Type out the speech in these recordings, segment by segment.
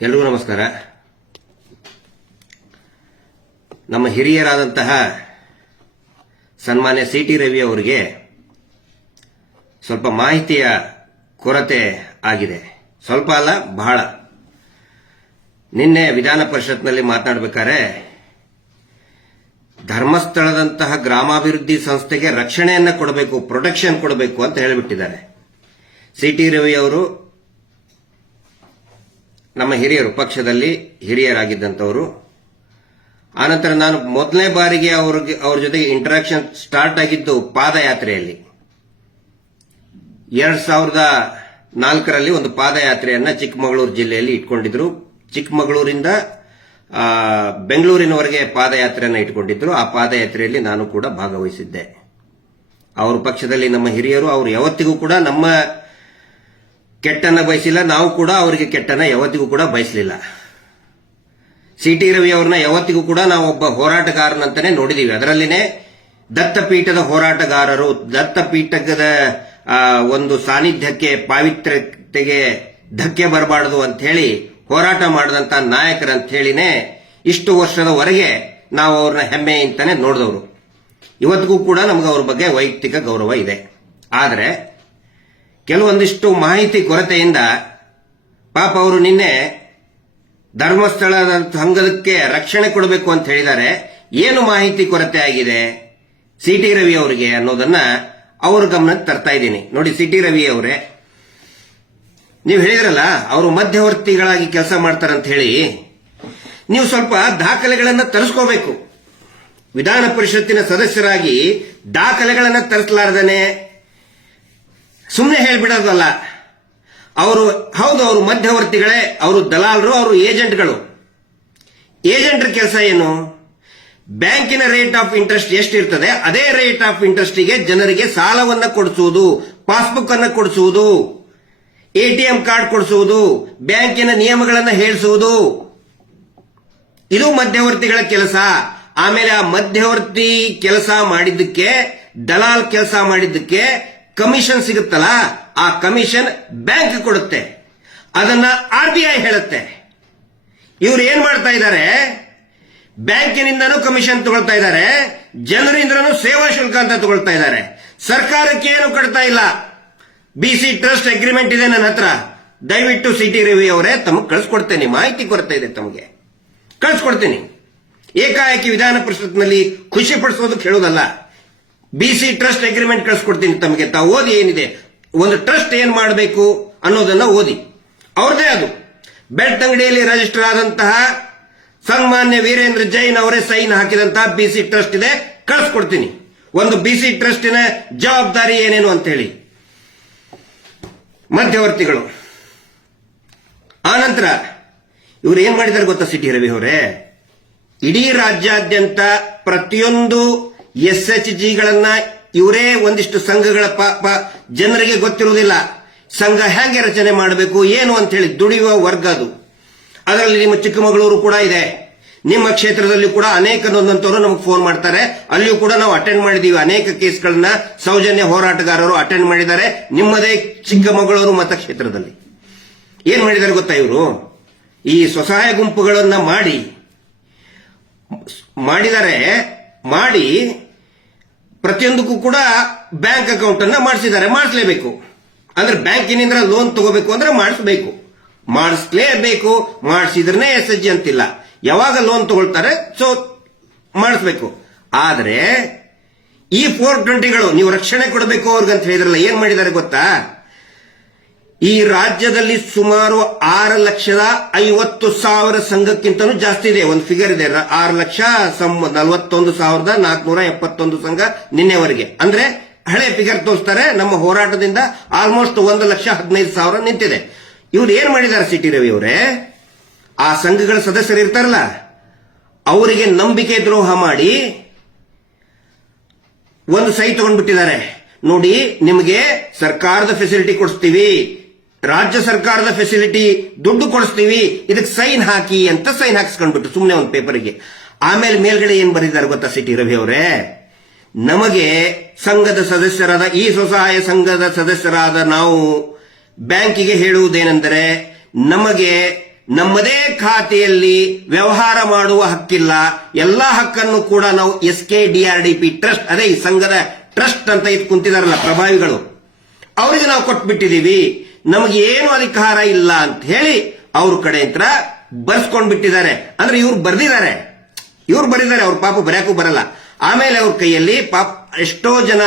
ಎಲ್ರಿಗೂ ನಮಸ್ಕಾರ. ನಮ್ಮ ಹಿರಿಯರಾದಂತಹ ಸನ್ಮಾನ್ಯ ಸಿ.ಟಿ. ರವಿ ಅವರಿಗೆ ಸ್ವಲ್ಪ ಮಾಹಿತಿಯ ಕೊರತೆ ಆಗಿದೆ. ಸ್ವಲ್ಪ ಅಲ್ಲ, ಬಹಳ. ನಿನ್ನೆ ವಿಧಾನ ಪರಿಷತ್ನಲ್ಲಿ ಮಾತನಾಡಬೇಕಾದ್ರೆ ಧರ್ಮಸ್ಥಳದಂತಹ ಗ್ರಾಮಾಭಿವೃದ್ಧಿ ಸಂಸ್ಥೆಗೆ ರಕ್ಷಣೆಯನ್ನ ಕೊಡಬೇಕು, ಪ್ರೊಟೆಕ್ಷನ್ ಕೊಡಬೇಕು ಅಂತ ಹೇಳಿಬಿಟ್ಟಿದ್ದಾರೆ. ಸಿ.ಟಿ. ರವಿ ಅವರು ನಮ್ಮ ಹಿರಿಯರು, ಪಕ್ಷದಲ್ಲಿ ಹಿರಿಯರಾಗಿದ್ದಂಥವರು. ಆನಂತರ ನಾನು ಮೊದಲನೇ ಬಾರಿಗೆ ಅವ್ರ ಜೊತೆಗೆ ಇಂಟರಾಕ್ಷನ್ ಸ್ಟಾರ್ಟ್ ಆಗಿದ್ದು ಪಾದಯಾತ್ರೆಯಲ್ಲಿ. 2004ರಲ್ಲಿ ಒಂದು ಪಾದಯಾತ್ರೆಯನ್ನ ಚಿಕ್ಕಮಗಳೂರು ಜಿಲ್ಲೆಯಲ್ಲಿ ಇಟ್ಕೊಂಡಿದ್ರು. ಚಿಕ್ಕಮಗಳೂರಿಂದ ಬೆಂಗಳೂರಿನವರೆಗೆ ಪಾದಯಾತ್ರೆಯನ್ನ ಇಟ್ಕೊಂಡಿದ್ರು. ಆ ಪಾದಯಾತ್ರೆಯಲ್ಲಿ ನಾನು ಕೂಡ ಭಾಗವಹಿಸಿದ್ದೆ. ಅವ್ರ ಪಕ್ಷದಲ್ಲಿ ನಮ್ಮ ಹಿರಿಯರು, ಅವರು ಯಾವತ್ತಿಗೂ ಕೂಡ ನಮ್ಮ ಕೆಟ್ಟನ್ನ ಬಯಸಿಲ್ಲ, ನಾವು ಕೂಡ ಅವರಿಗೆ ಕೆಟ್ಟನ್ನ ಯಾವತ್ತಿಗೂ ಕೂಡ ಬಯಸಲಿಲ್ಲ. ಸಿ.ಟಿ. ರವಿ ಅವ್ರನ್ನ ಯಾವತ್ತಿಗೂ ಕೂಡ ನಾವು ಒಬ್ಬ ಹೋರಾಟಗಾರನಂತಾನೆ ನೋಡಿದೀವಿ. ಅದರಲ್ಲಿನೇ ದತ್ತಪೀಠದ ಹೋರಾಟಗಾರರು, ದತ್ತಪೀಠದ ಒಂದು ಸಾನ್ನಿಧ್ಯಕ್ಕೆ, ಪಾವಿತ್ರ್ಯತೆಗೆ ಧಕ್ಕೆ ಬರಬಾರದು ಅಂತ ಹೇಳಿ ಹೋರಾಟ ಮಾಡಿದಂತ ನಾಯಕರಂತ ಹೇಳಿನೇ ಇಷ್ಟು ವರ್ಷದವರೆಗೆ ನಾವು ಅವ್ರನ್ನ ಹೆಮ್ಮೆಯಿಂತಾನೆ ನೋಡಿದವರು. ಇವತ್ತಿಗೂ ಕೂಡ ನಮ್ಗೆ ಅವ್ರ ಬಗ್ಗೆ ವೈಯಕ್ತಿಕ ಗೌರವ ಇದೆ. ಆದರೆ ಕೆಲವೊಂದಿಷ್ಟು ಮಾಹಿತಿ ಕೊರತೆಯಿಂದ ಪಾಪ ಅವರು ನಿನ್ನೆ ಧರ್ಮಸ್ಥಳದ ಸಂಘಕ್ಕೆ ರಕ್ಷಣೆ ಕೊಡಬೇಕು ಅಂತ ಹೇಳಿದ್ದಾರೆ. ಏನು ಮಾಹಿತಿ ಕೊರತೆ ಆಗಿದೆ ಸಿ.ಟಿ. ರವಿ ಅವರಿಗೆ ಅನ್ನೋದನ್ನ ಅವ್ರ ಗಮನಕ್ಕೆ ತರ್ತಾ ಇದ್ದೀನಿ. ನೋಡಿ, ಸಿ.ಟಿ. ರವಿ ಅವರೇ, ನೀವು ಹೇಳಿದ್ರಲ್ಲ ಅವರು ಮಧ್ಯವರ್ತಿಗಳಾಗಿ ಕೆಲಸ ಮಾಡ್ತಾರಂತ ಹೇಳಿ, ನೀವು ಸ್ವಲ್ಪ ದಾಖಲೆಗಳನ್ನ ತರಿಸ್ಕೋಬೇಕು. ವಿಧಾನ ಪರಿಷತ್ತಿನ ಸದಸ್ಯರಾಗಿ ದಾಖಲೆಗಳನ್ನ ತರಿಸಲಾರದೇನೆ ಸುಮ್ಮನೆ ಹೇಳ್ಬಿಡೋದಲ್ಲ. ಹೌದು, ಅವರು ಮಧ್ಯವರ್ತಿಗಳೇ, ಅವರು ದಲಾಲರು, ಅವರು ಏಜೆಂಟ್ಗಳು. ಏಜೆಂಟ್ರ ಕೆಲಸ ಏನು? ಬ್ಯಾಂಕಿನ ರೇಟ್ ಆಫ್ ಇಂಟ್ರೆಸ್ಟ್ ಎಷ್ಟಿರ್ತದೆ ಅದೇ ರೇಟ್ ಆಫ್ ಇಂಟ್ರೆಸ್ಟ್ಗೆ ಜನರಿಗೆ ಸಾಲವನ್ನ ಕೊಡಿಸುವುದು, ಪಾಸ್ಬುಕ್ ಅನ್ನ ಕೊಡಿಸುವುದು, ಎಟಿಎಂ ಕಾರ್ಡ್ ಕೊಡಿಸುವುದು, ಬ್ಯಾಂಕಿನ ನಿಯಮಗಳನ್ನು ಹೇಳಿಸುವುದು, ಇದು ಮಧ್ಯವರ್ತಿಗಳ ಕೆಲಸ. ಆಮೇಲೆ ಆ ಮಧ್ಯವರ್ತಿ ಕೆಲಸ ಮಾಡಿದ್ದಕ್ಕೆ, ದಲಾಲ್ ಕೆಲಸ ಮಾಡಿದ್ದಕ್ಕೆ ಕಮಿಷನ್ ಸಿಗುತ್ತಲ್ಲ, ಆ ಕಮಿಷನ್ ಬ್ಯಾಂಕ್ ಕೊಡುತ್ತೆ. ಅದನ್ನ RBI ಹೇಳುತ್ತೆ. ಇವ್ರು ಏನ್ ಮಾಡ್ತಾ ಇದ್ದಾರೆ? ಬ್ಯಾಂಕಿನಿಂದನೂ ಕಮಿಷನ್ ತಗೊಳ್ತಾ ಇದ್ದಾರೆ, ಜನರಿಂದನೂ ಸೇವಾ ಶುಲ್ಕ ಅಂತ ತಗೊಳ್ತಾ ಇದ್ದಾರೆ. ಸರ್ಕಾರಕ್ಕೆ ಏನು ಕಟ್ತಾ ಇಲ್ಲ. BC ಟ್ರಸ್ಟ್ ಅಗ್ರಿಮೆಂಟ್ ಇದೆ ನನ್ನ ಹತ್ರ. ದಯವಿಟ್ಟು ಸಿ.ಟಿ. ರವಿ ಅವರೇ ತಮಗೆ ಕಳಿಸ್ಕೊಡ್ತೇನೆ. ಮಾಹಿತಿ ಕೊರತೆ ಇದೆ, ತಮಗೆ ಕಳಿಸ್ಕೊಡ್ತೀನಿ. ಏಕಾಏಕಿ ವಿಧಾನ ಪರಿಷತ್ನಲ್ಲಿ ಖುಷಿ ಪಡಿಸೋದಕ್ಕೆ ಹೇಳೋದಲ್ಲ. BC ಟ್ರಸ್ಟ್ ಅಗ್ರಿಮೆಂಟ್ ಕಳಿಸ್ಕೊಡ್ತೀನಿ ತಮಗೆ. ತಾವು ಓದಿ, ಏನಿದೆ ಒಂದು ಟ್ರಸ್ಟ್ ಏನ್ ಮಾಡಬೇಕು ಅನ್ನೋದನ್ನ ಓದಿ. ಅವ್ರದೇ ಅದು ಬೆಳ್ತಂಗಡಿಯಲ್ಲಿ ರಿಜಿಸ್ಟರ್ ಆದಂತಹ ಸನ್ಮಾನ್ಯ ವೀರೇಂದ್ರ ಜೈನ್ ಅವರೇ ಸೈನ್ ಹಾಕಿದಂತಹ BC ಟ್ರಸ್ಟ್ ಇದೆ, ಕಳಿಸ್ಕೊಡ್ತೀನಿ. ಒಂದು BC ಟ್ರಸ್ಟಿನ ಜವಾಬ್ದಾರಿ ಏನೇನು ಅಂತ ಹೇಳಿ. ಮಧ್ಯವರ್ತಿಗಳು. ಆನಂತರ ಇವರು ಏನ್ ಮಾಡಿದ್ದಾರೆ ಗೊತ್ತಾ ಸಿ.ಟಿ. ರವಿ ಅವರೇ? ಇಡೀ ರಾಜ್ಯಾದ್ಯಂತ ಪ್ರತಿಯೊಂದು SHGಗಳನ್ನ ಇವರೇ ಒಂದಿಷ್ಟು ಸಂಘಗಳ ಜನರಿಗೆ ಗೊತ್ತಿರುವುದಿಲ್ಲ. ಸಂಘ ಹೇಗೆ ರಚನೆ ಮಾಡಬೇಕು ಏನು ಅಂತ ಹೇಳಿ ದುಡಿಯುವ ವರ್ಗ ಅದು. ಅದರಲ್ಲಿ ನಿಮ್ಮ ಚಿಕ್ಕಮಗಳೂರು ಕೂಡ ಇದೆ. ನಿಮ್ಮ ಕ್ಷೇತ್ರದಲ್ಲಿ ಕೂಡ ಅನೇಕ ನೊಂದಂತವರು ನಮಗೆ ಫೋನ್ ಮಾಡ್ತಾರೆ. ಅಲ್ಲಿಯೂ ಕೂಡ ನಾವು ಅಟೆಂಡ್ ಮಾಡಿದೀವಿ. ಅನೇಕ ಕೇಸ್ಗಳನ್ನ ಸೌಜನ್ಯ ಹೋರಾಟಗಾರರು ಅಟೆಂಡ್ ಮಾಡಿದ್ದಾರೆ. ನಿಮ್ಮದೇ ಚಿಕ್ಕಮಗಳೂರು ಮತಕ್ಷೇತ್ರದಲ್ಲಿ ಏನ್ ಮಾಡಿದ್ದಾರೆ ಗೊತ್ತಾ? ಇವರು ಈ ಸ್ವಸಹಾಯ ಗುಂಪುಗಳನ್ನ ಮಾಡಿ ಪ್ರತಿಯೊಂದಕ್ಕೂ ಕೂಡ ಬ್ಯಾಂಕ್ ಅಕೌಂಟ್ ಅನ್ನ ಮಾಡಿಸಿದ್ದಾರೆ. ಮಾಡಿಸಲೇಬೇಕು. ಅಂದ್ರೆ ಬ್ಯಾಂಕಿನಿಂದ ಲೋನ್ ತಗೋಬೇಕು ಅಂದ್ರೆ ಮಾಡಿಸಲೇಬೇಕು. ಮಾಡಿಸಿದ್ರೆ SHG ಅಂತಿಲ್ಲ. ಯಾವಾಗ ಲೋನ್ ತಗೊಳ್ತಾರೆ ಸೊ ಮಾಡಿಸ್ಬೇಕು. ಆದ್ರೆ ಈ 420ಗಳು ನೀವು ರಕ್ಷಣೆ ಕೊಡಬೇಕು ಅವ್ರಿಗಂತ ಹೇಳಿದ್ರಲ್ಲ, ಏನ್ ಮಾಡಿದ್ದಾರೆ ಗೊತ್ತಾ? ಈ ರಾಜ್ಯದಲ್ಲಿ ಸುಮಾರು 6,50,000 ಸಂಘಕ್ಕಿಂತಲೂ ಜಾಸ್ತಿ ಇದೆ. ಒಂದು ಫಿಗರ್ ಇದೆ, 6,41,471 ಸಂಘ ನಿನ್ನೆವರೆಗೆ. ಅಂದ್ರೆ ಹಳೆ ಫಿಗರ್ ತೋರಿಸ್ತಾರೆ. ನಮ್ಮ ಹೋರಾಟದಿಂದ ಆಲ್ಮೋಸ್ಟ್ 1,15,000 ನಿಂತಿದೆ. ಇವ್ರು ಏನ್ ಮಾಡಿದ್ದಾರೆ ಸಿ.ಟಿ. ರವಿ ಅವರೇ? ಆ ಸಂಘಗಳ ಸದಸ್ಯರು ಇರ್ತಾರಲ್ಲ, ಅವರಿಗೆ ನಂಬಿಕೆ ದ್ರೋಹ ಮಾಡಿ ಒಂದು ಸಹಿ ತಗೊಂಡ್ಬಿಟ್ಟಿದ್ದಾರೆ. ನೋಡಿ, ನಿಮಗೆ ಸರ್ಕಾರದ ಫೆಸಿಲಿಟಿ ಕೊಡಿಸ್ತೀವಿ, ರಾಜ್ಯ ಸರ್ಕಾರದ ಫೆಸಿಲಿಟಿ ದುಡ್ಡು ಕೊಡಿಸ್ತೀವಿ, ಇದಕ್ಕೆ ಸೈನ್ ಹಾಕಿ ಅಂತ ಸೈನ್ ಹಾಕಿಸ್ಕೊಂಡ್ಬಿಟ್ಟು ಸುಮ್ಮನೆ ಒಂದು ಪೇಪರ್ಗೆ. ಆಮೇಲೆ ಮೇಲ್ಗಡೆ ಏನ್ ಬರೆದಿದ್ದಾರೆ ಗೊತ್ತಾ ಸಿ.ಟಿ. ರವಿ ಅವರೇ? ನಮಗೆ ಸಂಘದ ಸದಸ್ಯರಾದ, ಈ ಸ್ವಸಹಾಯ ಸಂಘದ ಸದಸ್ಯರಾದ ನಾವು ಬ್ಯಾಂಕಿಗೆ ಹೇಳುವುದೇನೆಂದರೆ, ನಮಗೆ ನಮ್ಮದೇ ಖಾತೆಯಲ್ಲಿ ವ್ಯವಹಾರ ಮಾಡುವ ಹಕ್ಕಿಲ್ಲ. ಎಲ್ಲಾ ಹಕ್ಕನ್ನು ಕೂಡ ನಾವು SKDRDP ಟ್ರಸ್ಟ್, ಅದೇ ಈ ಸಂಘದ ಟ್ರಸ್ಟ್ ಅಂತ ಇದು ಕುಂತಿದಾರಲ್ಲ ಪ್ರಭಾವಿಗಳು, ಅವರಿಗೆ ನಾವು ಕೊಟ್ಬಿಟ್ಟಿದೀವಿ, ನಮಗೆ ಏನು ಅಧಿಕಾರ ಇಲ್ಲ ಅಂತ ಹೇಳಿ ಅವ್ರ ಕಡೆ ಹತ್ರ ಬರ್ಸ್ಕೊಂಡ್ ಬಿಟ್ಟಿದ್ದಾರೆ. ಅಂದ್ರೆ ಇವ್ರು ಬರ್ದಿದ್ದಾರೆ, ಅವ್ರ ಪಾಪ ಬರ್ಯಾಕೂ ಬರಲ್ಲ. ಆಮೇಲೆ ಅವ್ರ ಕೈಯಲ್ಲಿ ಪಾಪ ಎಷ್ಟೋ ಜನ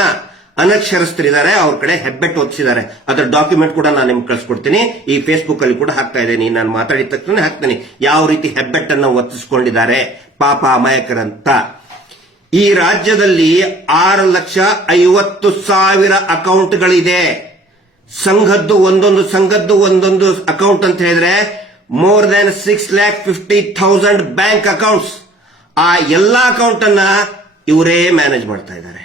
ಅನಕ್ಷರಸ್ಥರಿದ್ದಾರೆ, ಅವ್ರ ಕಡೆ ಹೆಬ್ಬೆಟ್ಟು ಒತ್ತಿಸಿದ್ದಾರೆ. ಅದರ ಡಾಕ್ಯುಮೆಂಟ್ ಕೂಡ ನಾನು ನಿಮ್ಗೆ ಕಳ್ಸಿಕೊಡ್ತೀನಿ. ಈ ಫೇಸ್ಬುಕ್ ಅಲ್ಲಿ ಕೂಡ ಹಾಕ್ತಾ ಇದ್ದೀನಿ, ನಾನು ಮಾತಾಡಿದ ತಕ್ಷಣ ಹಾಕ್ತೀನಿ ಯಾವ ರೀತಿ ಹೆಬ್ಬೆಟ್ಟನ್ನು ಒತ್ತಿಸ್ಕೊಂಡಿದ್ದಾರೆ ಪಾಪ ಅಮಾಯಕರಂತ. ಈ ರಾಜ್ಯದಲ್ಲಿ 6,50,000 ಅಕೌಂಟ್ಗಳಿದೆ. ಒಂದೊಂದು ಸಂಘದ್ದು ಅಕೌಂಟ್ ಅಂತ ಹೇಳಿದ್ರೆ ಮೋರ್ ದನ್ 6,50,000 ಬ್ಯಾಂಕ್ ಅಕೌಂಟ್ಸ್. ಆ ಎಲ್ಲಾ ಅಕೌಂಟ್ ಅನ್ನ ಇವರೇ ಮ್ಯಾನೇಜ್ ಮಾಡ್ತಾ ಇದ್ದಾರೆ.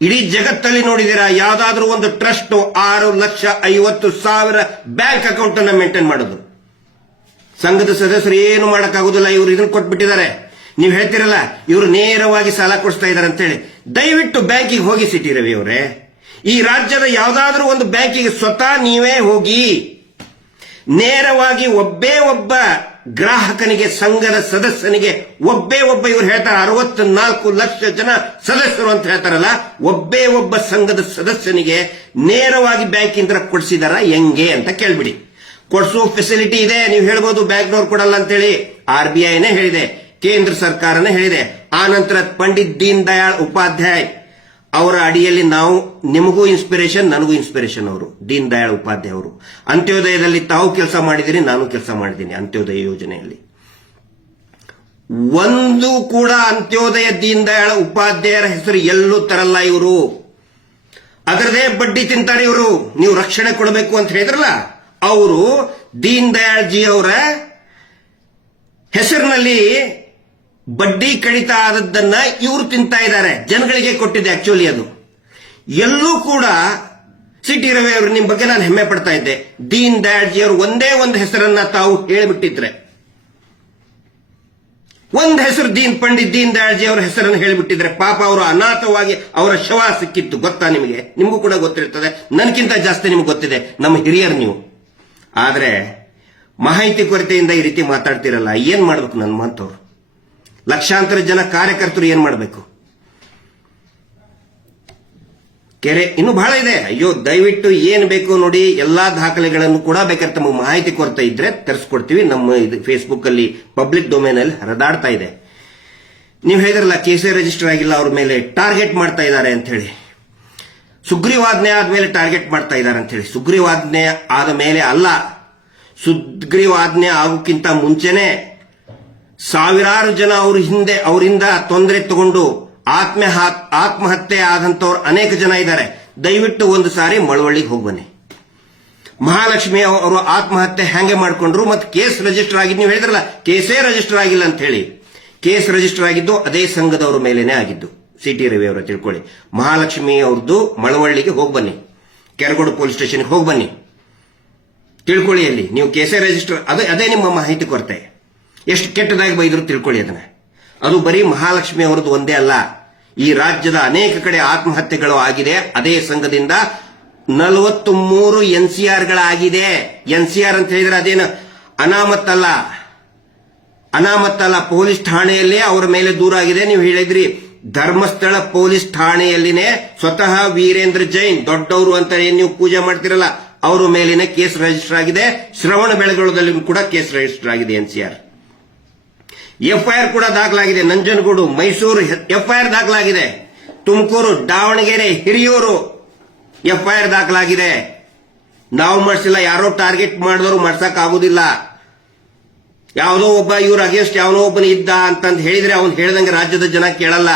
ಇಡೀ ಜಗತ್ತಲ್ಲಿ ನೋಡಿದೀರಾ ಯಾವ್ದಾದ್ರೂ ಒಂದು ಟ್ರಸ್ಟ್ 6,50,000 ಬ್ಯಾಂಕ್ ಅಕೌಂಟ್ ಅನ್ನ ಮೇಂಟೈನ್ ಮಾಡೋದು? ಸಂಘದ ಸದಸ್ಯರು ಏನು ಮಾಡಕ್ಕಾಗುದಿಲ್ಲ. ಇವರು ಇದನ್ನ ಕೊಟ್ಬಿಟ್ಟಿದ್ದಾರೆ. ನೀವು ಹೇಳ್ತಿರಲ್ಲ ಇವರು ನೇರವಾಗಿ ಸಾಲ ಕೊಡಿಸ್ತಾ ಇದ್ದಾರೆ ಅಂತ ಹೇಳಿ, ದಯವಿಟ್ಟು ಬ್ಯಾಂಕಿಗೆ ಹೋಗಿ ಸಿಟಿ ರವಿ ಅವರೇ. ಈ ರಾಜ್ಯದ ಯಾವ್ದಾದ್ರೂ ಒಂದು ಬ್ಯಾಂಕಿಗೆ ಸ್ವತಃ ನೀವೇ ಹೋಗಿ ನೇರವಾಗಿ ಒಬ್ಬ ಗ್ರಾಹಕನಿಗೆ, ಸಂಘದ ಸದಸ್ಯನಿಗೆ ಒಬ್ಬ ಇವ್ರು ಹೇಳ್ತಾರೆ 64 ಲಕ್ಷ ಜನ ಸದಸ್ಯರು ಅಂತ ಹೇಳ್ತಾರಲ್ಲ, ಒಬ್ಬ ಸಂಘದ ಸದಸ್ಯನಿಗೆ ನೇರವಾಗಿ ಬ್ಯಾಂಕಿಂದ ಕೊಡಿಸಿದಾರ ಹೆಂಗೆ ಅಂತ ಕೇಳ್ಬಿಡಿ. ಕೊಡಿಸುವ ಫೆಸಿಲಿಟಿ ಇದೆ. ನೀವು ಹೇಳ್ಬೋದು ಬ್ಯಾಂಕ್ನವ್ರು ಕೊಡಲ್ಲ ಅಂತೇಳಿ. RBIನೇ ಹೇಳಿದೆ, ಕೇಂದ್ರ ಸರ್ಕಾರನೇ ಹೇಳಿದೆ. ಆ ನಂತರ ಪಂಡಿತ್ ದೀನ್ ದಯಾಳ್ ಉಪಾಧ್ಯಾಯ್ ಅವರ ಅಡಿಯಲ್ಲಿ ನಾವು, ನಿಮಗೂ ಇನ್ಸ್ಪಿರೇಷನ್, ನನಗೂ ಇನ್ಸ್ಪಿರೇಷನ್ ಅವರು ದೀನ್ ದಯಾಳ್ ಉಪಾಧ್ಯಾಯ ಅವರು. ಅಂತ್ಯೋದಯದಲ್ಲಿ ತಾವು ಕೆಲಸ ಮಾಡಿದಿರಿ, ನಾನು ಕೆಲಸ ಮಾಡಿದ್ದೀನಿ ಅಂತ್ಯೋದಯ ಯೋಜನೆಯಲ್ಲಿ. ಒಂದು ಕೂಡ ಅಂತ್ಯೋದಯ ದೀನ್ ದಯಾಳ್ ಉಪಾಧ್ಯಾಯರ ಹೆಸರು ಎಲ್ಲೂ ತರಲ್ಲ ಇವರು. ಅದರದೇ ಬಡ್ಡಿ ತಿಂತಾರೆ ಇವರು. ನೀವು ರಕ್ಷಣೆ ಕೊಡಬೇಕು ಅಂತ ಹೇಳಿದ್ರಲ್ಲ, ಅವರು ದೀನ್ ದಯಾಳ್ ಜಿ ಅವರ ಹೆಸರಿನಲ್ಲಿ ಬಡ್ಡಿ ಕಡಿತ ಆದದ್ದನ್ನ ಇವರು ತಿಂತಾ ಇದ್ದಾರೆ. ಜನಗಳಿಗೆ ಕೊಟ್ಟಿದೆ ಆಕ್ಚುಲಿ ಅದು. ಎಲ್ಲೂ ಕೂಡ ಸಿಟಿ ರವಿ ಅವರು, ನಿಮ್ ಬಗ್ಗೆ ನಾನು ಹೆಮ್ಮೆ ಪಡ್ತಾ ಇದ್ದೆ. ದೀನ್ ದಯಾಳ್ ಜಿ ಅವರು ಒಂದೇ ಒಂದು ಹೆಸರನ್ನ ತಾವು ಹೇಳಿಬಿಟ್ಟಿದ್ರೆ, ಒಂದು ಹೆಸರು ಪಂಡಿತ್ ದೀನ್ ದಯಾಳ್ ಜಿ ಅವರ ಹೆಸರನ್ನು ಹೇಳಿಬಿಟ್ಟಿದ್ರೆ ಪಾಪ ಅವರು ಅನಾಥವಾಗಿ ಅವರ ಶವ ಸಿಕ್ಕಿತ್ತು. ಗೊತ್ತಾ ನಿಮಗೆ? ನಿಮಗೂ ಕೂಡ ಗೊತ್ತಿರ್ತದೆ, ನನಗಿಂತ ಜಾಸ್ತಿ ನಿಮ್ಗೆ ಗೊತ್ತಿದೆ, ನಮ್ಮ ಹಿರಿಯರು ನೀವು. ಆದ್ರೆ ಮಾಹಿತಿ ಕೊರತೆಯಿಂದ ಈ ರೀತಿ ಮಾತಾಡ್ತಿರಲ್ಲ, ಏನ್ ಮಾಡ್ಬೇಕು ನನ್ನ ಮಾತವ್ರು? ಲಕ್ಷಾಂತರ ಜನ ಕಾರ್ಯಕರ್ತರು ಏನ್ ಮಾಡಬೇಕು? ಕೆರೆ ಇನ್ನೂ ಬಹಳ ಇದೆ. ಅಯ್ಯೋ, ದಯವಿಟ್ಟು ಏನ್ ಬೇಕು ನೋಡಿ, ಎಲ್ಲಾ ದಾಖಲೆಗಳನ್ನು ಕೂಡ ಬೇಕಾದ್ರೆ ತಮಗೆ ಮಾಹಿತಿ ಕೊರತೆ ಇದ್ರೆ ತರಿಸ್ಕೊಡ್ತೀವಿ. ನಮ್ಮ ಫೇಸ್ಬುಕ್ ಅಲ್ಲಿ ಪಬ್ಲಿಕ್ ಡೊಮೇನ್ ಅಲ್ಲಿ ಹರಿದಾಡ್ತಾ ಇದೆ. ನೀವು ಹೇಳಿದ್ರಲ್ಲ ಕೇಸೇ ರಿಜಿಸ್ಟರ್ ಆಗಿಲ್ಲ, ಅವ್ರ ಮೇಲೆ ಟಾರ್ಗೆಟ್ ಮಾಡ್ತಾ ಇದ್ದಾರೆ ಅಂತ ಹೇಳಿ. ಸುಗ್ರೀವಾಜ್ಞೆ ಆದ್ಮೇಲೆ ಟಾರ್ಗೆಟ್ ಮಾಡ್ತಾ ಇದ್ದಾರೆ ಅಂತ ಹೇಳಿ. ಸುಗ್ರೀವಾಜ್ಞೆ ಆದ ಮೇಲೆ ಅಲ್ಲ, ಸುಗ್ರೀವಾಜ್ಞೆ ಆಗೋಕ್ಕಿಂತ ಮುಂಚೆನೆ ಸಾವಿರಾರು ಜನ ಅವರಿಂದ ತೊಂದರೆ ತಗೊಂಡು ಆತ್ಮಹತ್ಯೆ ಆದಂತವ್ರು ಅನೇಕ ಜನ ಇದ್ದಾರೆ. ದಯವಿಟ್ಟು ಒಂದು ಸಾರಿ ಮಳವಳ್ಳಿಗೆ ಹೋಗಿ ಬನ್ನಿ. ಮಹಾಲಕ್ಷ್ಮಿ ಅವರು ಆತ್ಮಹತ್ಯೆ ಹೆಂಗೆ ಮಾಡ್ಕೊಂಡ್ರು, ಮತ್ತೆ ಕೇಸ್ ರಿಜಿಸ್ಟರ್ ಆಗಿದ್ದು, ನೀವು ಹೇಳಿದ್ರಲ್ಲ ಕೇಸೇ ರಿಜಿಸ್ಟರ್ ಆಗಿಲ್ಲ ಅಂತ ಹೇಳಿ. ಕೇಸ್ ರಿಜಿಸ್ಟರ್ ಆಗಿದ್ದು ಅದೇ ಸಂಘದವರ ಮೇಲೇನೆ ಆಗಿದ್ದು. ಸಿಟಿ ರವಿ ಅವರ ತಿಳ್ಕೊಳ್ಳಿ. ಮಹಾಲಕ್ಷ್ಮಿ ಅವ್ರದ್ದು ಮಳವಳ್ಳಿಗೆ ಹೋಗಿ ಬನ್ನಿ, ಕೆರಗೋಡು ಪೊಲೀಸ್ ಸ್ಟೇಷನ್ಗೆ ಹೋಗಿ ಬನ್ನಿ, ತಿಳ್ಕೊಳ್ಳಿ. ಅಲ್ಲಿ ನೀವು ಕೇಸೇ ರಿಜಿಸ್ಟರ್, ಅದೇ ನಿಮ್ಮ ಮಾಹಿತಿ ಕೊರತೆ. ಎಷ್ಟು ಕೆಟ್ಟದಾಗಿ ಬೈದ್ರು ತಿಳ್ಕೊಳ್ಳಿ ಅದನ್ನ. ಅದು ಬರೀ ಮಹಾಲಕ್ಷ್ಮಿ ಅವರದ್ದು ಒಂದೇ ಅಲ್ಲ, ಈ ರಾಜ್ಯದ ಅನೇಕ ಕಡೆ ಆತ್ಮಹತ್ಯೆಗಳು ಆಗಿದೆ ಅದೇ ಸಂಘದಿಂದ. 43 NCRಗಳಾಗಿದೆ. NCR ಅಂತ ಹೇಳಿದ್ರೆ ಅದೇನು ಅನಾಮತ್ತಲ್ಲ, ಪೊಲೀಸ್ ಠಾಣೆಯಲ್ಲೇ ಅವರ ಮೇಲೆ ದೂರ ಆಗಿದೆ. ನೀವು ಹೇಳಿದ್ರಿ ಧರ್ಮಸ್ಥಳ ಪೊಲೀಸ್ ಠಾಣೆಯಲ್ಲಿನೇ ಸ್ವತಃ ವೀರೇಂದ್ರ ಜೈನ್ ದೊಡ್ಡವರು ಅಂತ ಏನ್ ನೀವು ಪೂಜೆ ಮಾಡ್ತಿರಲ್ಲ, ಅವರ ಮೇಲಿನ ಕೇಸ್ ರಿಜಿಸ್ಟರ್ ಆಗಿದೆ. ಶ್ರವಣ ಬೆಳಗೊಳದಲ್ಲಿ ಕೂಡ ಕೇಸ್ ರಿಜಿಸ್ಟರ್ ಆಗಿದೆ. NCR FIR ಕೂಡ ದಾಖಲಾಗಿದೆ. ನಂಜನಗೂಡು, ಮೈಸೂರು FIR ದಾಖಲಾಗಿದೆ. ತುಮಕೂರು, ದಾವಣಗೆರೆ, ಹಿರಿಯೂರು FIR ದಾಖಲಾಗಿದೆ. ನಾವು ಮಾಡಿಸಿಲ್ಲ, ಯಾರೋ ಟಾರ್ಗೆಟ್ ಮಾಡಿದವರು ಮಾಡ್ಸಕ್ ಆಗುದಿಲ್ಲ. ಯಾವುದೋ ಒಬ್ಬ ಇವ್ರ ಅಗೇನ್ಸ್ಟ್ ಯಾವನೋ ಒಬ್ಬನ ಇದ್ದ ಅಂತಂದು ಹೇಳಿದ್ರೆ ಅವನು ಹೇಳಿದಂಗೆ ರಾಜ್ಯದ ಜನ ಕೇಳಲ್ಲ.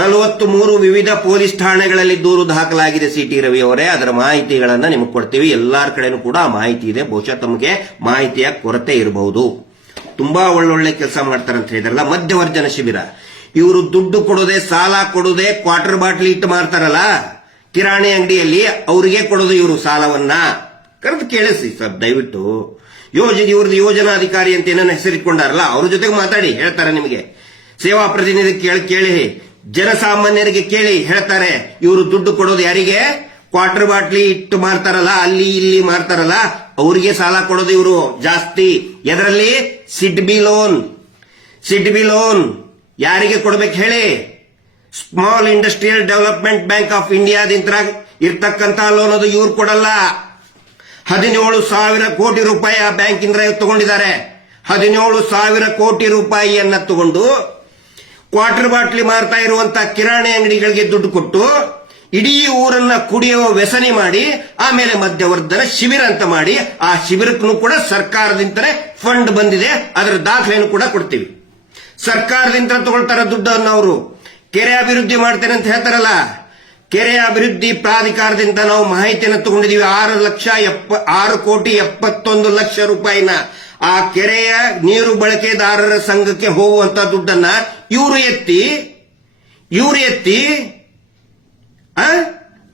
43 ವಿವಿಧ ಪೊಲೀಸ್ ಠಾಣೆಗಳಲ್ಲಿ ದೂರು ದಾಖಲಾಗಿದೆ. ಸಿಟಿ ರವಿ ಅವರೇ, ಅದರ ಮಾಹಿತಿಗಳನ್ನ ನಿಮಗೆ ಕೊಡ್ತೀವಿ. ಎಲ್ಲಾರ ಕಡೆನೂ ಕೂಡ ಆ ಮಾಹಿತಿ ಇದೆ. ಬಹುಶಃ ತಮಗೆ ಮಾಹಿತಿಯ ಕೊರತೆ ಇರಬಹುದು. ತುಂಬಾ ಒಳ್ಳೊಳ್ಳೆ ಕೆಲಸ ಮಾಡ್ತಾರೆ ಅಂತ ಹೇಳಿದ್ರಲ್ಲ. ಮಧ್ಯವರ್ಜನ ಶಿಬಿರ, ಇವರು ದುಡ್ಡು ಕೊಡೋದೆ, ಸಾಲ ಕೊಡೋದೆ, ಕ್ವಾರ್ಟರ್ ಬಾಟ್ಲಿ ಇಟ್ಟು ಮಾರ್ತಾರಲ್ಲ ಕಿರಾಣಿ ಅಂಗಡಿಯಲ್ಲಿ, ಅವರಿಗೆ ಕೊಡೋದು ಇವರು ಸಾಲವನ್ನ. ಕರೆದು ಕೇಳಿಸಿ ಸರ್ ದಯವಿಟ್ಟು. ಇವ್ರದ್ದು ಯೋಜನಾಧಿಕಾರಿ ಅಂತ ಏನನ್ನ ಹೆಸರಿಟ್ಕೊಂಡಾರಲ್ಲ, ಅವ್ರ ಜೊತೆಗೆ ಮಾತಾಡಿ, ಹೇಳ್ತಾರೆ ನಿಮಗೆ. ಸೇವಾ ಪ್ರತಿನಿಧಿ ಕೇಳಿ, ಜನಸಾಮಾನ್ಯರಿಗೆ ಕೇಳಿ ಹೇಳ್ತಾರೆ. ಇವರು ದುಡ್ಡು ಕೊಡೋದು ಯಾರಿಗೆ? ಕ್ವಾರ್ಟರ್ ಬಾಟ್ಲಿ ಇಟ್ಟು ಮಾರ್ತಾರಲ್ಲ, ಅಲ್ಲಿ ಇಲ್ಲಿ ಮಾರ್ತಾರಲ್ಲ, ಅವರಿಗೆ ಸಾಲ ಕೊಡೋದು ಇವರು ಜಾಸ್ತಿ. ಎದರಲ್ಲಿ? ಸಿಡ್ಬಿ ಲೋನ್ ಯಾರಿಗೆ ಕೊಡ್ಬೇಕು ಹೇಳಿ? Small industrial development bank of ಇಂಡಿಯಾದಿಂದ ಇರ್ತಕ್ಕಂತ ಲೋನ್ ಅದು ಇವ್ರು ಕೊಡಲ್ಲ. 17,000 ಕೋಟಿ ರೂಪಾಯಿ ಆ ಬ್ಯಾಂಕ್ ಇಂದ ತಗೊಂಡಿದ್ದಾರೆ. 17,000 ಕೋಟಿ ರೂಪಾಯಿಯನ್ನ ತಗೊಂಡು ಕ್ವಾರ್ಟರ್ ಬಾಟ್ಲಿ ಮಾರ್ತಾ ಇರುವಂತ ಕಿರಾಣಿ ಅಂಗಡಿಗಳಿಗೆ ದುಡ್ಡು ಕೊಟ್ಟು ಇಡೀ ಊರನ್ನ ಕುಡಿಯುವ ವ್ಯಸನಿ ಮಾಡಿ ಆಮೇಲೆ ಮಧ್ಯವರ್ಧನ ಶಿಬಿರ ಅಂತ ಮಾಡಿ ಆ ಶಿಬಿರಕ್ಕೂ ಕೂಡ ಸರ್ಕಾರದಿಂದಲೇ ಫಂಡ್ ಬಂದಿದೆ. ಅದರ ದಾಖಲೆಯನ್ನು ಕೂಡ ಕೊಡ್ತೀವಿ. ಸರ್ಕಾರದಿಂದ ತಗೊಳ್ತಾರ ದುಡ್ಡನ್ನು ಅವರು. ಕೆರೆ ಅಭಿವೃದ್ಧಿ ಮಾಡ್ತೇನೆ ಅಂತ ಹೇಳ್ತಾರಲ್ಲ, ಕೆರೆ ಅಭಿವೃದ್ಧಿ ಪ್ರಾಧಿಕಾರದಿಂದ ನಾವು ಮಾಹಿತಿಯನ್ನು ತಗೊಂಡಿದ್ದೀವಿ. 6,71,00,000 ರೂಪಾಯಿನ ಆ ಕೆರೆಯ ನೀರು ಬಳಕೆದಾರರ ಸಂಘಕ್ಕೆ ಹೋಗುವಂತ ದುಡ್ಡನ್ನ ಇವರು ಎತ್ತಿ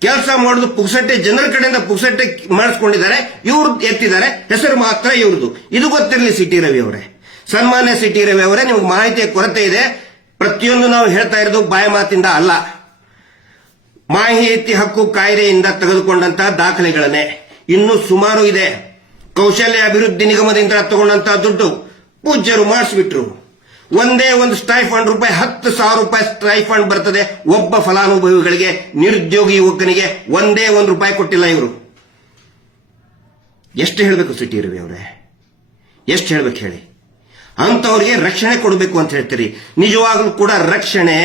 ಕೆಲಸ ಮಾಡೋದು ಪುಕ್ಸಟ್ಟೆ, ಜನರ ಕಡೆಯಿಂದ ಪುಕ್ಸಟ್ಟೆ ಮಾಡಿಸ್ಕೊಂಡಿದ್ದಾರೆ. ಇವರು ಎತ್ತಿದ್ದಾರೆ, ಹೆಸರು ಮಾತ್ರ ಇವ್ರದ್ದು. ಇದು ಗೊತ್ತಿರಲಿ ಸಿಟಿ ರವಿ ಅವರೇ, ಸನ್ಮಾನ್ಯ ಸಿಟಿ ರವಿ ಅವರೇ, ನಿಮ್ಗೆ ಮಾಹಿತಿಯ ಕೊರತೆ ಇದೆ. ಪ್ರತಿಯೊಂದು ನಾವು ಹೇಳ್ತಾ ಇರೋದು ಬಾಯ ಮಾತಿಂದ ಅಲ್ಲ, ಮಾಹಿತಿ ಹಕ್ಕು ಕಾಯ್ದೆಯಿಂದ ತೆಗೆದುಕೊಂಡಂತಹ ದಾಖಲೆಗಳನ್ನೇ. ಇನ್ನೂ ಸುಮಾರು ಇದೆ. ಕೌಶಲ್ಯ ಅಭಿವೃದ್ಧಿ ನಿಗಮದಿಂದ ತಗೊಂಡಂತಹ ದುಡ್ಡು ಪೂಜ್ಯರು ಮಾಡಿಸ್ಬಿಟ್ರು. ಒಂದೇ ಒಂದು ಸ್ಟೈಫಂಡ್ ರೂಪಾಯಿ 10,000 ರೂಪಾಯಿ ಸ್ಟೈಫಂಡ್ ಬರ್ತದೆ ಒಬ್ಬ ಫಲಾನುಭವಿಗಳಿಗೆ. ನಿರುದ್ಯೋಗಿ ಯುವಕನಿಗೆ ಒಂದೇ ₹1 ಕೊಟ್ಟಿಲ್ಲ ಇವರು. ಎಷ್ಟು ಹೇಳಬೇಕು ಸಿಟಿ ರವಿ ಅವರೇ, ಎಷ್ಟು ಹೇಳ್ಬೇಕು ಹೇಳಿ? ಅಂತವರಿಗೆ ರಕ್ಷಣೆ ಕೊಡಬೇಕು ಅಂತ ಹೇಳ್ತೀರಿ. ನಿಜವಾಗ್ಲೂ ಕೂಡ ರಕ್ಷಣೆ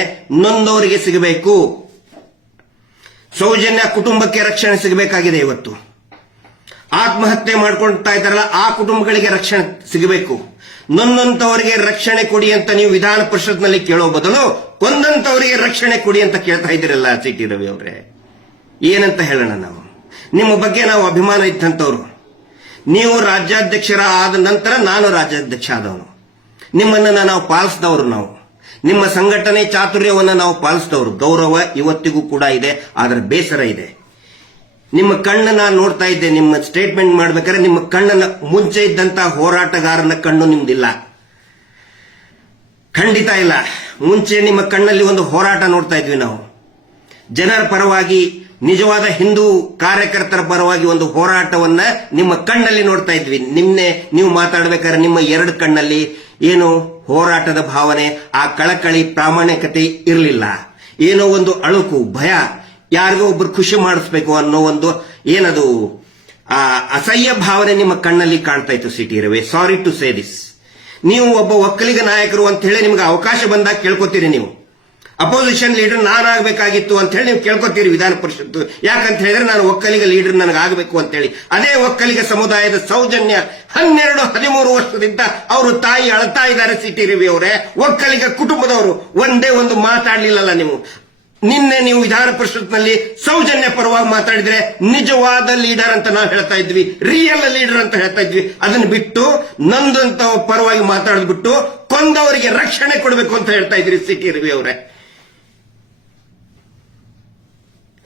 ನೊಂದವರಿಗೆ ಸಿಗಬೇಕು. ಸೌಜನ್ಯ ಕುಟುಂಬಕ್ಕೆ ರಕ್ಷಣೆ ಸಿಗಬೇಕಾಗಿದೆ. ಇವತ್ತು ಆತ್ಮಹತ್ಯೆ ಮಾಡ್ಕೊಳ್ತಾ ಇದ್ದಾರಲ್ಲ, ಆ ಕುಟುಂಬಗಳಿಗೆ ರಕ್ಷಣೆ ಸಿಗಬೇಕು. ನೊಂದಂತವರಿಗೆ ರಕ್ಷಣೆ ಕೊಡಿ ಅಂತ ನೀವು ವಿಧಾನ ಪರಿಷತ್ನಲ್ಲಿ ಕೇಳೋ ಬದಲು ಕೊಂದಂತವರಿಗೆ ರಕ್ಷಣೆ ಕೊಡಿ ಅಂತ ಕೇಳ್ತಾ ಇದ್ದೀರಲ್ಲ ಸಿಟಿ ರವಿ ಅವರೇ. ಏನಂತ ಹೇಳೋಣ ನಾವು? ನಿಮ್ಮ ಬಗ್ಗೆ ನಾವು ಅಭಿಮಾನ ಇದ್ದಂತವ್ರು. ನೀವು ರಾಜ್ಯಾಧ್ಯಕ್ಷರ ಆದ ನಂತರ ನಾನು ರಾಜ್ಯಾಧ್ಯಕ್ಷ ಆದವನು. ನಿಮ್ಮನ್ನ ನಾವು ಪಾಲಿಸಿದವರು. ನಾವು ನಿಮ್ಮ ಸಂಘಟನೆ ಚಾತುರ್ಯವನ್ನು ನಾವು ಪಾಲಿಸಿದವರು. ಗೌರವ ಇವತ್ತಿಗೂ ಕೂಡ ಇದೆ, ಆದರೆ ಬೇಸರ ಇದೆ. ನಿಮ್ಮ ಕಣ್ಣನ್ನ ನೋಡ್ತಾ ಇದ್ದೆ. ನಿಮ್ಮ ಸ್ಟೇಟ್ಮೆಂಟ್ ಮಾಡ್ಬೇಕಾದ್ರೆ ನಿಮ್ಮ ಕಣ್ಣನ್ನ ಮುಂಚೆ ಇದ್ದಂತ ಹೋರಾಟಗಾರನ ಕಣ್ಣು ನಿಮ್ದಿಲ್ಲ, ಖಂಡಿತ ಇಲ್ಲ. ಮುಂಚೆ ನಿಮ್ಮ ಕಣ್ಣಲ್ಲಿ ಒಂದು ಹೋರಾಟ ನೋಡ್ತಾ ಇದ್ವಿ ನಾವು. ಜನರ ಪರವಾಗಿ, ನಿಜವಾದ ಹಿಂದೂ ಕಾರ್ಯಕರ್ತರ ಪರವಾಗಿ ಒಂದು ಹೋರಾಟವನ್ನ ನಿಮ್ಮ ಕಣ್ಣಲ್ಲಿ ನೋಡ್ತಾ ಇದ್ವಿ. ನಿನ್ನೆ ನೀವು ಮಾತಾಡಬೇಕಾದ್ರೆ ನಿಮ್ಮ 2 ಕಣ್ಣಲ್ಲಿ ಏನು ಹೋರಾಟದ ಭಾವನೆ, ಆ ಕಳಕಳಿ, ಪ್ರಾಮಾಣಿಕತೆ ಇರಲಿಲ್ಲ. ಏನೋ ಒಂದು ಅಳುಕು, ಭಯ, ಯಾರಿಗೋ ಒಬ್ರು ಖುಷಿ ಮಾಡಿಸ್ಬೇಕು ಅನ್ನೋ ಒಂದು ಏನದು ಅಸಹ್ಯ ಭಾವನೆ ನಿಮ್ಮ ಕಣ್ಣಲ್ಲಿ ಕಾಣ್ತಾ ಇತ್ತು CT Ravi. Sorry to say this. ನೀವು ಒಬ್ಬ ಒಕ್ಕಲಿಗ ನಾಯಕರು ಅಂತ ಹೇಳಿ ನಿಮ್ಗೆ ಅವಕಾಶ ಬಂದಾಗ ಕೇಳ್ಕೊತೀರಿ. ನೀವು ಅಪೋಸಿಷನ್ ಲೀಡರ್ ನಾನಾಗಬೇಕಾಗಿತ್ತು ಅಂತ ಹೇಳಿ ನೀವು ಕೇಳ್ಕೊತೀರಿ ವಿಧಾನ ಪರಿಷತ್ತು. ಯಾಕಂತ ಹೇಳಿದ್ರೆ ನಾನು ಒಕ್ಕಲಿಗ ಲೀಡರ್ ನನಗಾಗಬೇಕು ಅಂತ ಹೇಳಿ. ಅದೇ ಒಕ್ಕಲಿಗ ಸಮುದಾಯದ ಸೌಜನ್ಯ 12-13 ವರ್ಷದಿಂದ ಅವರು ತಾಯಿ ಅಳ್ತಾ ಇದ್ದಾರೆ ಸಿಟಿ ರವಿ ಅವರೇ. ಒಕ್ಕಲಿಗ ಕುಟುಂಬದವರು ಒಂದೇ ಒಂದು ಮಾತಾಡ್ಲಿಲ್ಲಲ್ಲ ನೀವು. ನಿನ್ನೆ ನೀವು ವಿಧಾನ ಪರಿಷತ್ನಲ್ಲಿ ಸೌಜನ್ಯ ಪರವಾಗಿ ಮಾತಾಡಿದ್ರೆ ನಿಜವಾದ ಲೀಡರ್ ಅಂತ ನಾವು ಹೇಳ್ತಾ ಇದ್ವಿ, ರಿಯಲ್ ಲೀಡರ್ ಅಂತ ಹೇಳ್ತಾ ಇದ್ವಿ. ಅದನ್ನ ಬಿಟ್ಟು ನಂದಂತ ಪರವಾಗಿ ಮಾತಾಡ್ಬಿಟ್ಟು ಕೊಂದವರಿಗೆ ರಕ್ಷಣೆ ಕೊಡಬೇಕು ಅಂತ ಹೇಳ್ತಾ ಇದ್ರಿ ಸಿಟಿ ರವಿ ಅವರೇ.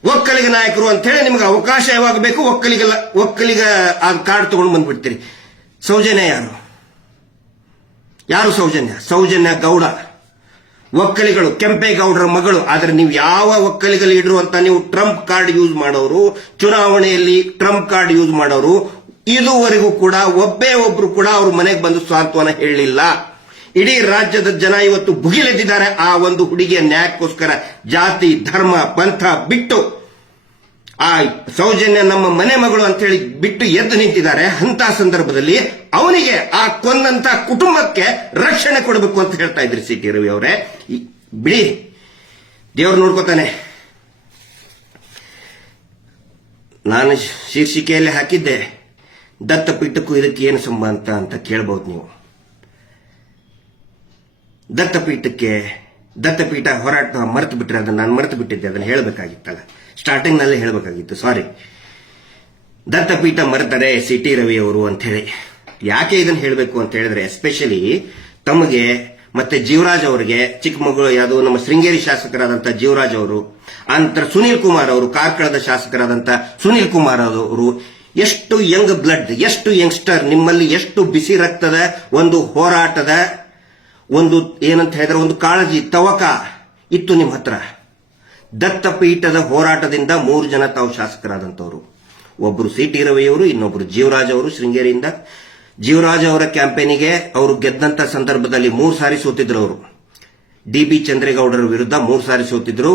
ಒಕ್ಕಲಿಗ ನಾಯಕರು ಅಂತ ಹೇಳಿ ನಿಮ್ಗೆ ಅವಕಾಶ ಯಾವಾಗ ಬೇಕು ಒಕ್ಕಲಿಗ ಆ ಕಾರ್ಡ್ ತಗೊಂಡು ಬಂದ್ಬಿಡ್ತೀರಿ. ಸೌಜನ್ಯ ಯಾರು ಸೌಜನ್ಯ ಗೌಡ, ಒಕ್ಕಲಿಗರು, ಕೆಂಪೇಗೌಡರ ಮಗಳು. ಆದ್ರೆ ನೀವು ಯಾವ ಒಕ್ಕಲಿಗ ಲೀಡರು ಅಂತ ನೀವು ಟ್ರಂಪ್ ಕಾರ್ಡ್ ಯೂಸ್ ಮಾಡೋರು, ಚುನಾವಣೆಯಲ್ಲಿ ಟ್ರಂಪ್ ಕಾರ್ಡ್ ಯೂಸ್ ಮಾಡೋರು, ಇದುವರೆಗೂ ಕೂಡ ಒಬ್ಬೇ ಒಬ್ರು ಕೂಡ ಅವ್ರ ಮನೆಗೆ ಬಂದು ಸಾಂತ್ವನ ಹೇಳಲಿಲ್ಲ. ಇಡೀ ರಾಜ್ಯದ ಜನ ಇವತ್ತು ಭುಗಿಲೆದ್ದಿದ್ದಾರೆ ಆ ಒಂದು ಹುಡುಗಿಯ ನ್ಯಾಯಕ್ಕೋಸ್ಕರ. ಜಾತಿ, ಧರ್ಮ, ಪಂಥ ಬಿಟ್ಟು ಆ ಸೌಜನ್ಯ ನಮ್ಮ ಮನೆ ಮಗಳು ಅಂತ ಹೇಳಿ ಬಿಟ್ಟು ಎದ್ದು ನಿಂತಿದ್ದಾರೆ. ಅಂತ ಸಂದರ್ಭದಲ್ಲಿ ಅವನಿಗೆ, ಆ ಕೊಂದಂತ ಕುಟುಂಬಕ್ಕೆ ರಕ್ಷಣೆ ಕೊಡಬೇಕು ಅಂತ ಹೇಳ್ತಾ ಇದ್ರಿ ಸಿಟಿ ರವಿ ಅವರೇ. ಬಿಡಿ, ದೇವ್ರು ನೋಡ್ಕೋತಾನೆ. ನಾನು ಶೀರ್ಷಿಕೆಯಲ್ಲಿ ಹಾಕಿದ್ದೆ, ದತ್ತಪೀಠಕ್ಕೂ ಇದಕ್ಕೆ ಏನು ಸಂಬಂಧ ಅಂತ ಕೇಳಬಹುದು ನೀವು. ದತ್ತಪೀಠ ಹೋರಾಟ ಮರೆತು ಬಿಟ್ರೆ, ಅದನ್ನ ನಾನು ಮರೆತು ಬಿಟ್ಟಿದ್ದೆ. ಅದನ್ನ ಹೇಳಬೇಕಾಗಿತ್ತಲ್ಲ, ಸ್ಟಾರ್ಟಿಂಗ್ ನಲ್ಲಿ ಹೇಳಬೇಕಾಗಿತ್ತು. ಸಾರಿ. ದತ್ತಪೀಠ ಮರೆತಾರೆ ಸಿಟಿ ರವಿ ಅವರು ಅಂತ ಹೇಳಿ. ಯಾಕೆ ಇದನ್ನ ಹೇಳಬೇಕು ಅಂತ ಹೇಳಿದ್ರೆ, ಎಸ್ಪೆಷಲಿ ತಮಗೆ ಮತ್ತೆ ಜೀವರಾಜ್ ಅವರಿಗೆ, ಚಿಕ್ಕಮಗಳೂರು ಯಾವುದು ನಮ್ಮ ಶೃಂಗೇರಿ ಶಾಸಕರಾದಂತಹ ಜೀವರಾಜ್ ಅವರು, ಅಂತರ ಸುನೀಲ್ ಕುಮಾರ್ ಅವರು, ಕಾರ್ಕಳದ ಶಾಸಕರಾದಂತಹ ಸುನೀಲ್ ಕುಮಾರ್ ಅವರು, ಎಷ್ಟು ಯಂಗ್ ಬ್ಲಡ್, ಎಷ್ಟು ಯಂಗ್ಸ್ಟರ್, ನಿಮ್ಮಲ್ಲಿ ಎಷ್ಟು ಬಿಸಿ ರಕ್ತದ ಒಂದು ಹೋರಾಟದ ಒಂದು ಏನಂತ ಹೇಳಿದ್ರೆ ಒಂದು ಕಾಳಜಿ, ತವಕ ಇತ್ತು ನಿಮ್ಮ ಹತ್ರ. ದತ್ತಪೀಠದ ಹೋರಾಟದಿಂದ 3 ಜನ ತಾವು ಶಾಸಕರಾದಂತವರು. ಒಬ್ಬರು ಸಿ.ಟಿ. ರವಿಯವರು, ಇನ್ನೊಬ್ಬರು ಜೀವರಾಜ್ ಅವರು ಶೃಂಗೇರಿಯಿಂದ. ಜೀವರಾಜ್ ಅವರ ಕ್ಯಾಂಪೇನಿಗೆ ಅವರು ಗೆದ್ದಂತ ಸಂದರ್ಭದಲ್ಲಿ 3 ಸಾರಿ ಸೋತಿದ್ರು. ಅವರು ಡಿ.ಬಿ. ಚಂದ್ರೇಗೌಡರ ವಿರುದ್ಧ 3 ಸಾರಿ ಸೋತಿದ್ರು.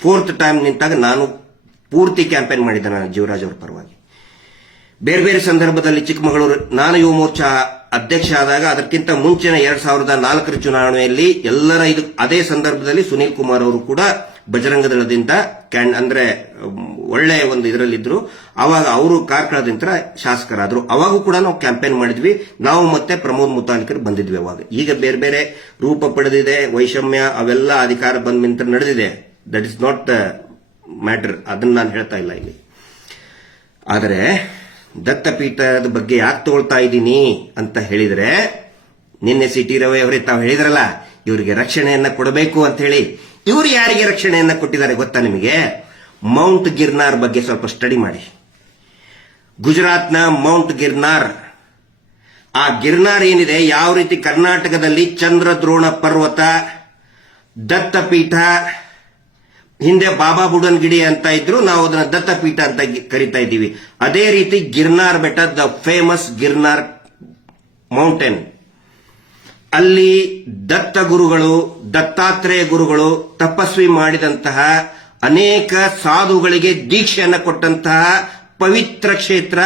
4th ಟೈಮ್ ನಿಂತಾಗ ನಾನು ಪೂರ್ತಿ ಕ್ಯಾಂಪೇನ್ ಮಾಡಿದ್ದೆ ನಾನು ಜೀವರಾಜ್ ಅವರ ಪರವಾಗಿ. ಬೇರೆ ಬೇರೆ ಸಂದರ್ಭದಲ್ಲಿ ಚಿಕ್ಕಮಗಳೂರು ನಾನು ಯುವ ಮೋರ್ಚಾ ಅಧ್ಯಕ್ಷ ಆದಾಗ ಅದಕ್ಕಿಂತ ಮುಂಚಿನ 2004ರ ಚುನಾವಣೆಯಲ್ಲಿ ಎಲ್ಲರ ಅದೇ ಸಂದರ್ಭದಲ್ಲಿ ಸುನೀಲ್ ಕುಮಾರ್ ಅವರು ಕೂಡ ಬಜರಂಗ ದಳದಿಂದ ಅಂದ್ರೆ ಒಳ್ಳೆ ಒಂದು ಇದರಲ್ಲಿದ್ರು. ಅವಾಗ ಅವರು ಕಾರ್ಕಳದಿಂದ ಶಾಸಕರಾದ್ರು. ಅವಾಗೂ ಕೂಡ ನಾವು ಕ್ಯಾಂಪೇನ್ ಮಾಡಿದ್ವಿ. ನಾವು ಮತ್ತೆ ಪ್ರಮೋದ್ ಮುತಾಲಿಕರು ಬಂದಿದ್ವಿ ಅವಾಗ. ಈಗ ಬೇರೆ ಬೇರೆ ರೂಪ ಪಡೆದಿದೆ, ವೈಷಮ್ಯ ಅವೆಲ್ಲ ಅಧಿಕಾರ ಬಂದ ನಂತರ ನಡೆದಿದೆ. That is not the matter, ಅದನ್ನ ನಾನು ಹೇಳ್ತಾ ಇಲ್ಲ ಇಲ್ಲಿ. ಆದರೆ ದತ್ತಪೀಠದ ಬಗ್ಗೆ ಯಾಕೆ ತಗೊಳ್ತಾ ಇದ್ದೀನಿ ಅಂತ ಹೇಳಿದ್ರೆ, ನಿನ್ನೆ ಸಿ.ಟಿ. ರವಿ ಅವರೇ ತಾವು ಹೇಳಿದ್ರಲ್ಲ, ಇವರಿಗೆ ರಕ್ಷಣೆಯನ್ನ ಕೊಡಬೇಕು ಅಂತ ಹೇಳಿ. ಇವರು ಯಾರಿಗೆ ರಕ್ಷಣೆಯನ್ನ ಕೊಟ್ಟಿದ್ದಾರೆ ಗೊತ್ತಾ ನಿಮಗೆ? ಮೌಂಟ್ ಗಿರ್ನಾರ್ ಬಗ್ಗೆ ಸ್ವಲ್ಪ ಸ್ಟಡಿ ಮಾಡಿ. ಗುಜರಾತ್ನ ಮೌಂಟ್ ಗಿರ್ನಾರ್, ಆ ಗಿರ್ನಾರ್ ಏನಿದೆ, ಯಾವ ರೀತಿ ಕರ್ನಾಟಕದಲ್ಲಿ ಚಂದ್ರದ್ರೋಣ ಪರ್ವತ, ದತ್ತಪೀಠ, ಹಿಂದೆ ಬಾಬಾ ಬುಡನ್ಗಿಡಿ ಅಂತ ಇದ್ರು, ನಾವು ಅದನ್ನ ದತ್ತಪೀಠ ಅಂತ ಕರಿತಾ ಇದ್ದೀವಿ. ಅದೇ ರೀತಿ ಗಿರ್ನಾರ್ ಬೆಟ್ಟ, ದ ಫೇಮಸ್ ಗಿರ್ನಾರ್ ಮೌಂಟೇನ್, ಅಲ್ಲಿ ದತ್ತ ಗುರುಗಳು, ದತ್ತಾತ್ರೇಯ ಗುರುಗಳು ತಪಸ್ವಿ ಮಾಡಿದಂತಹ ಅನೇಕ ಸಾಧುಗಳಿಗೆ ದೀಕ್ಷೆಯನ್ನು ಕೊಟ್ಟಂತಹ ಪವಿತ್ರ ಕ್ಷೇತ್ರ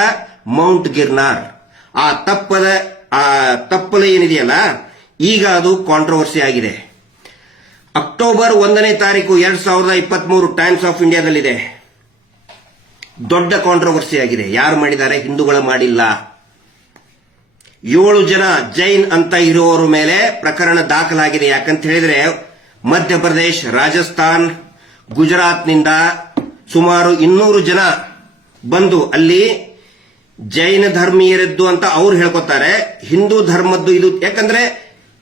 ಮೌಂಟ್ ಗಿರ್ನಾರ್. ಆ ತಪ್ಪಲು ಏನಿದೆಯಲ್ಲ, ಈಗ ಅದು ಕಾಂಟ್ರವರ್ಸಿ ಆಗಿದೆ. ಅಕ್ಟೋಬರ್ 1ನೇ ತಾರೀಕು 2023 ಟೈಮ್ಸ್ ಆಫ್ ಇಂಡಿಯಾದಲ್ಲಿದೆ. ದೊಡ್ಡ ಕಾಂಟ್ರವರ್ಸಿ ಆಗಿದೆ. ಯಾರು ಮಾಡಿದ್ದಾರೆ? ಹಿಂದೂಗಳು ಮಾಡಿಲ್ಲ. 7 ಜನ ಜೈನ್ ಅಂತ ಇರುವವರ ಮೇಲೆ ಪ್ರಕರಣ ದಾಖಲಾಗಿದೆ. ಯಾಕಂತ ಹೇಳಿದ್ರೆ ಮಧ್ಯಪ್ರದೇಶ, ರಾಜಸ್ಥಾನ್, ಗುಜರಾತ್ನಿಂದ ಸುಮಾರು 200 ಜನ ಬಂದು ಅಲ್ಲಿ ಜೈನ ಧರ್ಮೀಯರದ್ದು ಅಂತ ಅವ್ರು ಹೇಳ್ಕೊತಾರೆ. ಹಿಂದೂ ಧರ್ಮದ್ದು ಇದು. ಯಾಕಂದ್ರೆ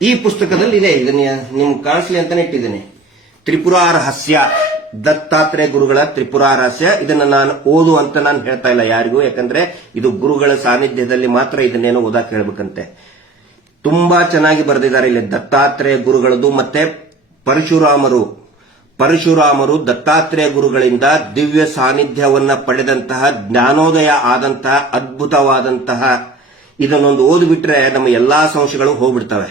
ಈ ಪುಸ್ತಕದಲ್ಲಿ ಇದೆ, ಇದನ್ನ ನಿಮ್ ಕಾಣಿಸ್ಲಿ ಅಂತಾನೆ ಇಟ್ಟಿದ್ದೇನೆ. ತ್ರಿಪುರಾ ರಹಸ್ಯ, ದತ್ತಾತ್ರೇಯ ಗುರುಗಳ ತ್ರಿಪುರಾ ರಹಸ್ಯ. ಇದನ್ನ ನಾನು ಓದು ಅಂತ ನಾನು ಹೇಳ್ತಾ ಇಲ್ಲ ಯಾರಿಗೂ, ಯಾಕಂದ್ರೆ ಇದು ಗುರುಗಳ ಸಾನ್ನಿಧ್ಯದಲ್ಲಿ ಮಾತ್ರ ಇದನ್ನೇನೋ ಓದಾಕ್ ಹೇಳ್ಬೇಕಂತೆ. ತುಂಬಾ ಚೆನ್ನಾಗಿ ಬರೆದಿದ್ದಾರೆ ಇಲ್ಲಿ. ದತ್ತಾತ್ರೇಯ ಗುರುಗಳದ್ದು ಮತ್ತೆ ಪರಶುರಾಮರು ದತ್ತಾತ್ರೇಯ ಗುರುಗಳಿಂದ ದಿವ್ಯ ಸಾನ್ನಿಧ್ಯವನ್ನ ಪಡೆದಂತಹ, ಜ್ಞಾನೋದಯ ಆದಂತಹ, ಅದ್ಭುತವಾದಂತಹ, ಇದನ್ನೊಂದು ಓದಿಬಿಟ್ರೆ ನಮ್ಮ ಎಲ್ಲಾ ಸಂಶಯಗಳು ಹೋಗ್ಬಿಡ್ತವೆ.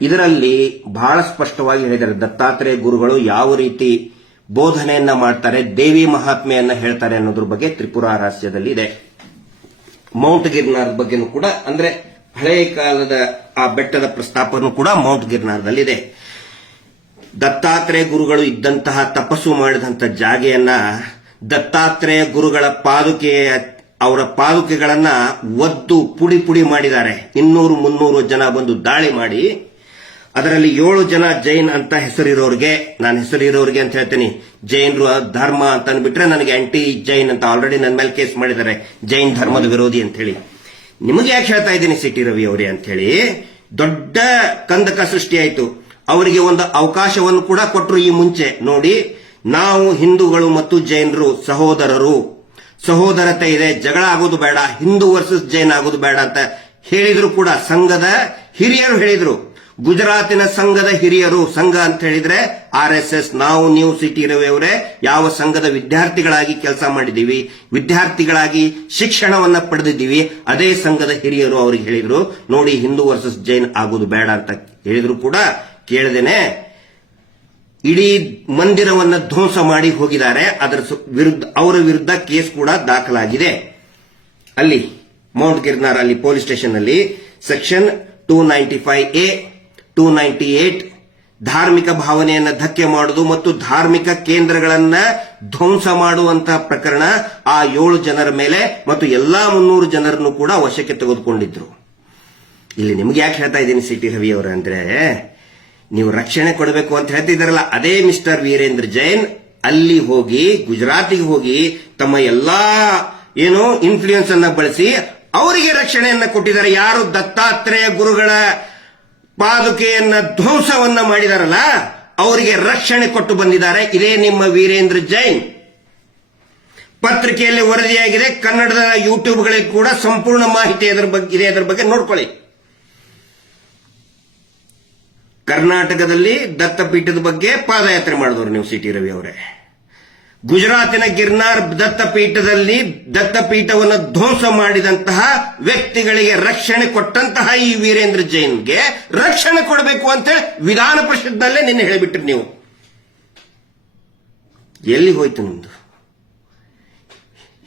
ಇದರಲ್ಲಿ ಬಹಳ ಸ್ಪಷ್ಟವಾಗಿ ಹೇಳಿದ್ದಾರೆ ದತ್ತಾತ್ರೇಯ ಗುರುಗಳು ಯಾವ ರೀತಿ ಬೋಧನೆಯನ್ನ ಮಾಡ್ತಾರೆ, ದೇವಿ ಮಹಾತ್ಮೆಯನ್ನ ಹೇಳ್ತಾರೆ ಅನ್ನೋದ್ರ ಬಗ್ಗೆ ತ್ರಿಪುರಾ ರಹಸ್ಯದಲ್ಲಿ ಇದೆ. ಮೌಂಟ್ ಗಿರ್ನಾರ್ ಬಗ್ಗೆನೂ ಕೂಡ, ಅಂದ್ರೆ ಹಳೆಯ ಕಾಲದ ಆ ಬೆಟ್ಟದ ಪ್ರಸ್ತಾಪನೂ ಕೂಡ ಮೌಂಟ್ ಗಿರ್ನಾರ್ದಲ್ಲಿದೆ. ದತ್ತಾತ್ರೇಯ ಗುರುಗಳು ಇದ್ದಂತಹ, ತಪಸ್ಸು ಮಾಡಿದಂತಹ ಜಾಗೆಯನ್ನ ದತ್ತಾತ್ರೇಯ ಗುರುಗಳ ಅವರ ಪಾದುಕೆಗಳನ್ನ ಒದ್ದು ಪುಡಿ ಪುಡಿ ಮಾಡಿದ್ದಾರೆ. 200-300 ಜನ ಬಂದು ದಾಳಿ ಮಾಡಿ, ಅದರಲ್ಲಿ 7 ಜನ ಜೈನ್ ಅಂತ ಹೆಸರಿರೋರಿಗೆ, ನಾನು ಹೆಸರಿರೋರಿಗೆ ಅಂತ ಹೇಳ್ತೀನಿ, ಜೈನರು ಧರ್ಮ ಅಂತ ಅಂದ್ಬಿಟ್ರೆ ನನಗೆ ಆಂಟಿ ಜೈನ್ ಅಂತ ಆಲ್ರೆಡಿ ನನ್ನ ಮೇಲೆ ಕೇಸ್ ಮಾಡಿದ್ದಾರೆ, ಜೈನ್ ಧರ್ಮದ ವಿರೋಧಿ ಅಂತ ಹೇಳಿ. ನಿಮಗೆ ಯಾಕೆ ಹೇಳ್ತಾ ಇದ್ದೀನಿ ಸಿ.ಟಿ. ರವಿ ಅವರೇ ಅಂತ ಹೇಳಿ, ದೊಡ್ಡ ಕಂದಕ ಸೃಷ್ಟಿಯಾಯಿತು. ಅವರಿಗೆ ಒಂದು ಅವಕಾಶವನ್ನು ಕೂಡ ಕೊಟ್ಟರು ಈ ಮುಂಚೆ. ನೋಡಿ, ನಾವು ಹಿಂದೂಗಳು ಮತ್ತು ಜೈನರು ಸಹೋದರತೆ ಇದೆ, ಜಗಳ ಆಗೋದು ಬೇಡ, ಹಿಂದೂ ವರ್ಸಸ್ ಜೈನ್ ಆಗೋದು ಬೇಡ ಅಂತ ಹೇಳಿದ್ರು ಕೂಡ ಸಂಘದ ಹಿರಿಯರು ಹೇಳಿದ್ರು. ಗುಜರಾತಿನ ಸಂಘದ ಹಿರಿಯರು, ಸಂಘ ಅಂತ ಹೇಳಿದ್ರೆ RSS, ನೀವು ಸಿ.ಟಿ. ರವಿ ಅವರೇ ಯಾವ ಸಂಘದ ವಿದ್ಯಾರ್ಥಿಗಳಾಗಿ ಕೆಲಸ ಮಾಡಿದ್ದೀವಿ, ವಿದ್ಯಾರ್ಥಿಗಳಾಗಿ ಶಿಕ್ಷಣವನ್ನ ಪಡೆದಿದ್ದೀವಿ, ಅದೇ ಸಂಘದ ಹಿರಿಯರು ಅವ್ರಿಗೆ ಹೇಳಿದ್ರು, ನೋಡಿ ಹಿಂದೂ ವರ್ಸಸ್ ಜೈನ್ ಆಗೋದು ಬೇಡ ಅಂತ ಹೇಳಿದ್ರು ಕೂಡ ಕೇಳದೇನೆ ಇಡೀ ಮಂದಿರವನ್ನ ಧ್ವಂಸ ಮಾಡಿ ಹೋಗಿದ್ದಾರೆ. ಅವರ ವಿರುದ್ಧ ಕೇಸ್ ಕೂಡ ದಾಖಲಾಗಿದೆ. ಅಲ್ಲಿ ಮೌಂಟ್ ಗಿರ್ನಾರ್ ಅಲ್ಲಿ ಪೊಲೀಸ್ ಸ್ಟೇಷನ್ ಅಲ್ಲಿ ಸೆಕ್ಷನ್ 295A 298 ಧಾರ್ಮಿಕ ಭಾವನೆಯನ್ನ ಧಕ್ಕೆ ಮಾಡುವುದು ಮತ್ತು ಧಾರ್ಮಿಕ ಕೇಂದ್ರಗಳನ್ನ ಧ್ವಂಸ ಮಾಡುವಂತಹ ಪ್ರಕರಣ ಆ 7 ಜನರ ಮೇಲೆ ಮತ್ತು ಎಲ್ಲಾ 300 ಜನರನ್ನು ಕೂಡ ವಶಕ್ಕೆ ತೆಗೆದುಕೊಂಡಿದ್ರು. ಇಲ್ಲಿ ನಿಮ್ಗೆ ಯಾಕೆ ಹೇಳ್ತಾ ಇದ್ದೀನಿ ಸಿ.ಟಿ. ರವಿ ಅವರ ಅಂದ್ರೆ, ನೀವು ರಕ್ಷಣೆ ಕೊಡಬೇಕು ಅಂತ ಹೇಳ್ತಿದ್ದಾರಲ್ಲ, ಅದೇ ಮಿಸ್ಟರ್ ವೀರೇಂದ್ರ ಜೈನ್ ಅಲ್ಲಿ ಹೋಗಿ, ಗುಜರಾತಿಗೆ ಹೋಗಿ, ತಮ್ಮ ಎಲ್ಲಾ ಇನ್ಫ್ಲೂಯೆನ್ಸ್ ಅನ್ನ ಬಳಸಿ ಅವರಿಗೆ ರಕ್ಷಣೆಯನ್ನ ಕೊಟ್ಟಿದ್ದಾರೆ. ಯಾರು ದತ್ತಾತ್ರೇಯ ಗುರುಗಳ ಪಾದುಕೆಯನ್ನ ಧ್ವಂಸವನ್ನ ಮಾಡಿದಾರಲ್ಲ, ಅವರಿಗೆ ರಕ್ಷಣೆ ಕೊಟ್ಟು ಬಂದಿದ್ದಾರೆ. ಇದೇ ನಿಮ್ಮ ವೀರೇಂದ್ರ ಜೈನ್. ಪತ್ರಿಕೆಯಲ್ಲಿ ವರದಿಯಾಗಿದೆ, ಕನ್ನಡದ ಯೂಟ್ಯೂಬ್ಗಳಿಗೆ ಕೂಡ ಸಂಪೂರ್ಣ ಮಾಹಿತಿ ಇದರ ಬಗ್ಗೆ ನೋಡ್ಕೊಳ್ಳಿ. ಕರ್ನಾಟಕದಲ್ಲಿ ದತ್ತಪೀಠದ ಬಗ್ಗೆ ಪಾದಯಾತ್ರೆ ಮಾಡಿದವರು ನೀವು ಸಿ ಟಿ ರವಿ ಅವರೇ. ಗುಜರಾತಿನ ಗಿರ್ನಾರ್ ದತ್ತಪೀಠದಲ್ಲಿ ದತ್ತಪೀಠವನ್ನು ಧ್ವಂಸ ಮಾಡಿದಂತಹ ವ್ಯಕ್ತಿಗಳಿಗೆ ರಕ್ಷಣೆ ಕೊಟ್ಟಂತಹ ಈ ವೀರೇಂದ್ರ ಜೈನ್ಗೆ ರಕ್ಷಣೆ ಕೊಡಬೇಕು ಅಂತೇಳಿ ವಿಧಾನ ಪರಿಷತ್ನಲ್ಲೇ ನಿನ್ನೆ ಹೇಳಿಬಿಟ್ರಿ ನೀವು. ಎಲ್ಲಿ ಹೋಯ್ತು ನಿಮ್ದು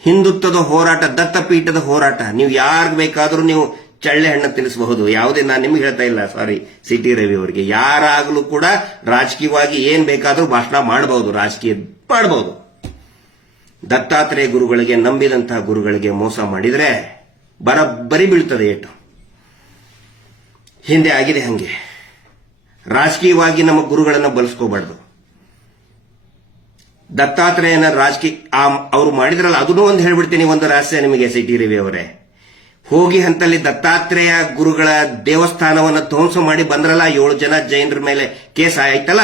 ಹಿಂದುತ್ವದ ಹೋರಾಟ, ದತ್ತಪೀಠದ ಹೋರಾಟ? ನೀವು ಯಾರು ಬೇಕಾದರೂ ನೀವು ಚಳ್ಳೆ ಹಣ್ಣು ತಿನ್ನಿಸಬಹುದು. ಯಾವುದೇ ನಾನು ನಿಮ್ಗೆ ಹೇಳ್ತಾ ಇಲ್ಲ, ಸಾರಿ ಸಿ ಟಿ ರವಿ ಅವರಿಗೆ. ಯಾರಾಗಲೂ ಕೂಡ ರಾಜಕೀಯವಾಗಿ ಏನ್ ಬೇಕಾದರೂ ಭಾಷಣ ಮಾಡಬಹುದು, ರಾಜಕೀಯ ಮಾಡಬಹುದು. ದತ್ತಾತ್ರೇಯ ಗುರುಗಳಿಗೆ, ನಂಬಿದಂತಹ ಗುರುಗಳಿಗೆ ಮೋಸ ಮಾಡಿದ್ರೆ ಬರೀ ಬೀಳ್ತದೆ ಏಟು. ಹಿಂದೆ ಆಗಿದೆ ಹಂಗೆ. ರಾಜಕೀಯವಾಗಿ ನಮ್ಮ ಗುರುಗಳನ್ನ ಬಳಸ್ಕೋಬಾರ್ದು. ದತ್ತಾತ್ರೇಯನ ರಾಜಕೀಯ ಅವರು ಮಾಡಿದ್ರಲ್ಲ, ಅದನ್ನೂ ಒಂದು ಹೇಳ್ಬಿಡ್ತೀನಿ, ಒಂದು ರಹಸ್ಯ ನಿಮಗೆ ಸಿ ಟಿ ರವಿ ಅವರೇ. ಹೋಗಿ ಹಂತಲ್ಲಿ ದತ್ತಾತ್ರೇಯ ಗುರುಗಳ ದೇವಸ್ಥಾನವನ್ನು ಧ್ವಂಸ ಮಾಡಿ ಬಂದ್ರಲ್ಲ, 7 ಜನ ಜೈನರ ಮೇಲೆ ಕೇಸ್ ಆಯ್ತಲ್ಲ,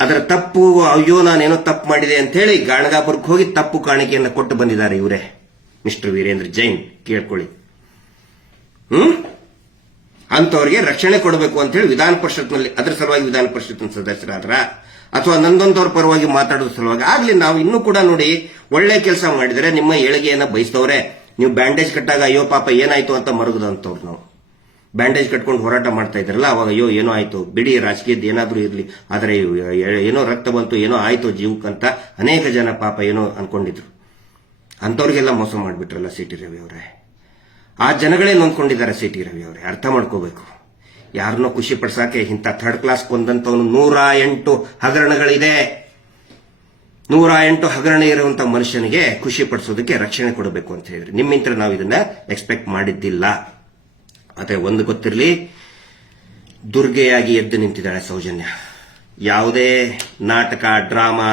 ಅದರ ತಪ್ಪು, ಅಯ್ಯೋ ನಾನೇನೋ ತಪ್ಪು ಮಾಡಿದೆ ಅಂತ ಹೇಳಿ ಗಾಣಗಾಪುರಕ್ಕೆ ಹೋಗಿ ತಪ್ಪು ಕಾಣಿಕೆಯನ್ನು ಕೊಟ್ಟು ಬಂದಿದ್ದಾರೆ ಇವರೇ, ಮಿಸ್ಟರ್ ವೀರೇಂದ್ರ ಜೈನ್. ಕೇಳ್ಕೊಳ್ಳಿ. ಅಂತವರಿಗೆ ರಕ್ಷಣೆ ಕೊಡಬೇಕು ಅಂತ ಹೇಳಿ ವಿಧಾನ ಪರಿಷತ್ನಲ್ಲಿ, ಅದರ ಸಲುವಾಗಿ ವಿಧಾನ ಪರಿಷತ್ನ ಸದಸ್ಯರಾದ್ರ ಅಥವಾ ನಂದೊಂದವ್ರ ಪರವಾಗಿ ಮಾತಾಡೋದ್ರ ಸಲುವಾಗಿ ಆಗ್ಲಿ. ನಾವು ಇನ್ನೂ ಕೂಡ ನೋಡಿ, ಒಳ್ಳೆ ಕೆಲಸ ಮಾಡಿದರೆ ನಿಮ್ಮ ಏಳಿಗೆಯನ್ನ ಬಯಸ್ತವ್ರೆ. ನೀವು ಬ್ಯಾಂಡೇಜ್ ಕಟ್ಟಾಗ ಅಯ್ಯೋ ಪಾಪ ಏನಾಯ್ತು ಅಂತ ಮರುಗದಂತವ್ರು. ನಾವು ಬ್ಯಾಂಡೇಜ್ ಕಟ್ಕೊಂಡು ಹೋರಾಟ ಮಾಡ್ತಾ ಇದ್ರಲ್ಲ, ಅವಾಗ ಅಯ್ಯೋ ಏನೋ ಆಯ್ತು ಬಿಡಿ, ರಾಜಕೀಯದ ಏನಾದ್ರೂ ಇರಲಿ, ಆದರೆ ಏನೋ ರಕ್ತ ಬಂತು, ಏನೋ ಆಯ್ತು ಜೀವಕ್ಕಂತ ಅನೇಕ ಜನ ಪಾಪ ಏನೋ ಅನ್ಕೊಂಡಿದ್ರು. ಅಂತವ್ರಿಗೆಲ್ಲ ಮೋಸ ಮಾಡಿಬಿಟ್ರಲ್ಲ ಸಿ ಟಿ ರವಿ ಅವರೇ. ಆ ಜನಗಳೇ ನೊಂದ್ಕೊಂಡಿದ್ದಾರೆ ಸಿ ಟಿ ರವಿ ಅವರೇ, ಅರ್ಥ ಮಾಡ್ಕೋಬೇಕು. ಯಾರನ್ನೋ ಖುಷಿ ಪಡಿಸಾಕೆ ಇಂಥ ಥರ್ಡ್ ಕ್ಲಾಸ್ ಕೊಂದಂತವನು 108 ಹಗರಣಗಳಿದೆ. 108 ಹಗರಣ ಇರುವಂತ ಮನುಷ್ಯನಿಗೆ ಖುಷಿ ಪಡಿಸೋದಕ್ಕೆ ರಕ್ಷಣೆ ಕೊಡಬೇಕು ಅಂತ ಹೇಳಿದ್ರೆ ನಿಮ್ಮಿಂದ ನಾವು ಇದನ್ನ ಎಕ್ಸ್ಪೆಕ್ಟ್ ಮಾಡಿದ್ದಿಲ್ಲ. ಆದರೆ ಒಂದು ಗೊತ್ತಿರಲಿ, ದುರ್ಗೆಯಾಗಿ ಎದ್ದು ನಿಂತಿದ್ದಾಳೆ ಸೌಜನ್ಯ. ಯಾವುದೇ ನಾಟಕ, ಡ್ರಾಮಾ,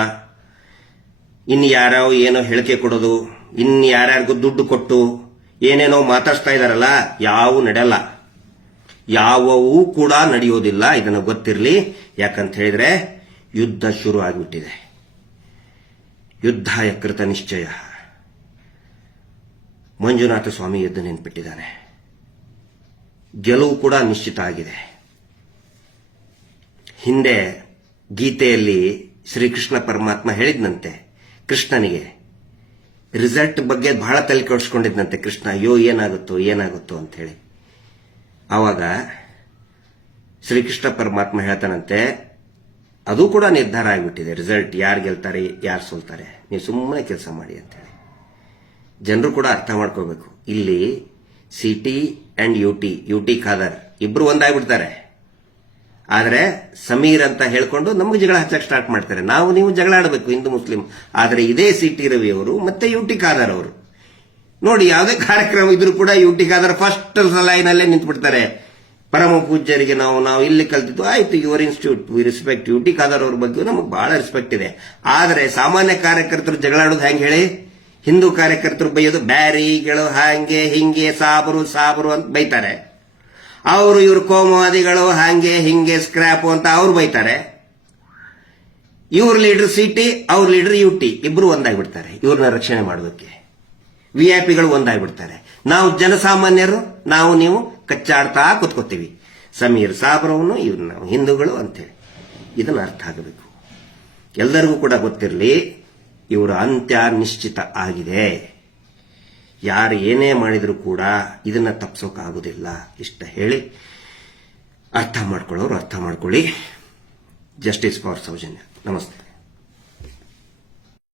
ಯಾರ್ಯಾವ ಏನೋ ಹೇಳಿಕೆ ಕೊಡೋದು, ಯಾರ್ಯಾರಿಗೂ ದುಡ್ಡು ಕೊಟ್ಟು ಏನೇನೋ ಮಾತಾಡ್ತಾ ಇದಾರಲ್ಲ, ಯಾವೂ ನಡೆಯಲ್ಲ, ಯಾವವೂ ಕೂಡ ನಡೆಯೋದಿಲ್ಲ. ಇದನ್ನು ಗೊತ್ತಿರಲಿ. ಯಾಕಂತ ಹೇಳಿದ್ರೆ ಯುದ್ಧ ಶುರು ಆಗಿಬಿಟ್ಟಿದೆ. ಯುದ್ಧ ಯಕೃತ ನಿಶ್ಚಯ. ಮಂಜುನಾಥ ಸ್ವಾಮಿ ಎದ್ದು ನಿಂತುಬಿಟ್ಟಿದ್ದಾನೆ. ಗೆಲುವು ಕೂಡ ನಿಶ್ಚಿತ ಆಗಿದೆ. ಹಿಂದೆ ಗೀತೆಯಲ್ಲಿ ಶ್ರೀಕೃಷ್ಣ ಪರಮಾತ್ಮ ಹೇಳಿದ್ನಂತೆ ಕೃಷ್ಣನಿಗೆ, ರಿಸಲ್ಟ್ ಬಗ್ಗೆ ಬಹಳ ತಲೆ ಕೆಡಿಸ್ಕೊಂಡಿದ್ನಂತೆ ಕೃಷ್ಣ. ಅಯ್ಯೋ ಏನಾಗುತ್ತೋ ಅಂತ ಹೇಳಿ. ಆವಾಗ ಶ್ರೀಕೃಷ್ಣ ಪರಮಾತ್ಮ ಹೇಳ್ತಾನಂತೆ, ಅದು ಕೂಡ ನಿರ್ಧಾರ ಆಗಿಬಿಟ್ಟಿದೆ, ರಿಸಲ್ಟ್ ಯಾರು ಗೆಲ್ತಾರೆ ಯಾರು ಸೋಲ್ತಾರೆ, ನೀವು ಸುಮ್ಮನೆ ಕೆಲಸ ಮಾಡಿ ಅಂತ ಹೇಳಿ. ಜನರು ಕೂಡ ಅರ್ಥ ಮಾಡ್ಕೋಬೇಕು. ಇಲ್ಲಿ C T and U T Khader ಇಬ್ರು ಒಂದಾಗ್ಬಿಡ್ತಾರೆ. ಆದರೆ ಸಮೀರ್ ಅಂತ ಹೇಳ್ಕೊಂಡು ನಮಗೆ ಜಗಳ ಹಚ್ಚಕ್ಕೆ ಸ್ಟಾರ್ಟ್ ಮಾಡ್ತಾರೆ. ನೀವು ಜಗಳ ಆಡಬೇಕು, ಹಿಂದೂ ಮುಸ್ಲಿಂ. ಆದರೆ ಇದೇ ಸಿ ಟಿ ರವಿ ಅವರು ಮತ್ತೆ ಯು ಟಿ ಖಾದರ್ ಅವರು ನೋಡಿ, ಯಾವುದೇ ಕಾರ್ಯಕ್ರಮ ಇದ್ರೂ ಕೂಡ ಯು ಟಿ ಖಾದರ್ ಫಸ್ಟ್ ಲೈನಲ್ಲೇ ನಿಂತ್ಬಿಡ್ತಾರೆ. ಪರಮ ಪೂಜ್ಯರಿಗೆ ನಾವು ಇಲ್ಲಿ ಕಲ್ತಿದ್ದು ಆಯ್ತು, your institute, we respect. U T Khader ಅವ್ರ ಬಗ್ಗೆ ನಮಗೆ ಬಹಳ ರೆಸ್ಪೆಕ್ಟ್ ಇದೆ. ಆದರೆ ಸಾಮಾನ್ಯ ಕಾರ್ಯಕರ್ತರು ಜಗಳಾಡೋದು ಹೆಂಗೆ ಹೇಳಿ? ಹಿಂದೂ ಕಾರ್ಯಕರ್ತರು ಬೈಯೋದು ಬ್ಯಾರಿಗಳು, ಹಾಂಗೆ ಹಿಂಗೆ, ಸಾಬರು ಅಂತ ಬೈತಾರೆ. ಇವರು ಕೋಮವಾದಿಗಳು, ಹಾಂಗೆ ಹಿಂಗೆ, ಸ್ಕ್ರಾಪ್ ಅಂತ ಅವ್ರು ಬೈತಾರೆ. ಇವ್ರ ಲೀಡರ್ ಸಿ ಟಿ, ಅವ್ರ ಲೀಡರ್ ಯು ಟಿ, ಇಬ್ರು ಒಂದಾಗ್ಬಿಡ್ತಾರೆ ಇವ್ರನ್ನ ರಕ್ಷಣೆ ಮಾಡೋದಕ್ಕೆ. ವಿಐಪಿಗಳು ಒಂದಾಗ್ಬಿಡ್ತಾರೆ. ನಾವು ಜನಸಾಮಾನ್ಯರು, ನೀವು ಕಚ್ಚಾಡ್ತಾ ಕೂತ್ಕೋತೀವಿ. ಸಮೀರ್ ಸಾಬ್ರವನು, ಇವ್ರು ನಾವು ಹಿಂದೂಗಳು ಅಂತೇಳಿ. ಇದನ್ನ ಅರ್ಥ ಆಗಬೇಕು. ಎಲ್ಲರಿಗೂ ಕೂಡ ಗೊತ್ತಿರಲಿ, ಇವರ ಅಂತ್ಯ ನಿಶ್ಚಿತ ಆಗಿದೆ. ಯಾರು ಏನೇ ಮಾಡಿದ್ರು ಕೂಡ ಇದನ್ನ ತಪ್ಪಿಸೋಕ್ಕಾಗೋದಿಲ್ಲ. ಇಷ್ಟ ಹೇಳಿ ಅರ್ಥ ಮಾಡ್ಕೊಳ್ಳೋರು ಅರ್ಥ ಮಾಡ್ಕೊಳ್ಳಿ. Justice for Soujanya. ನಮಸ್ತೆ.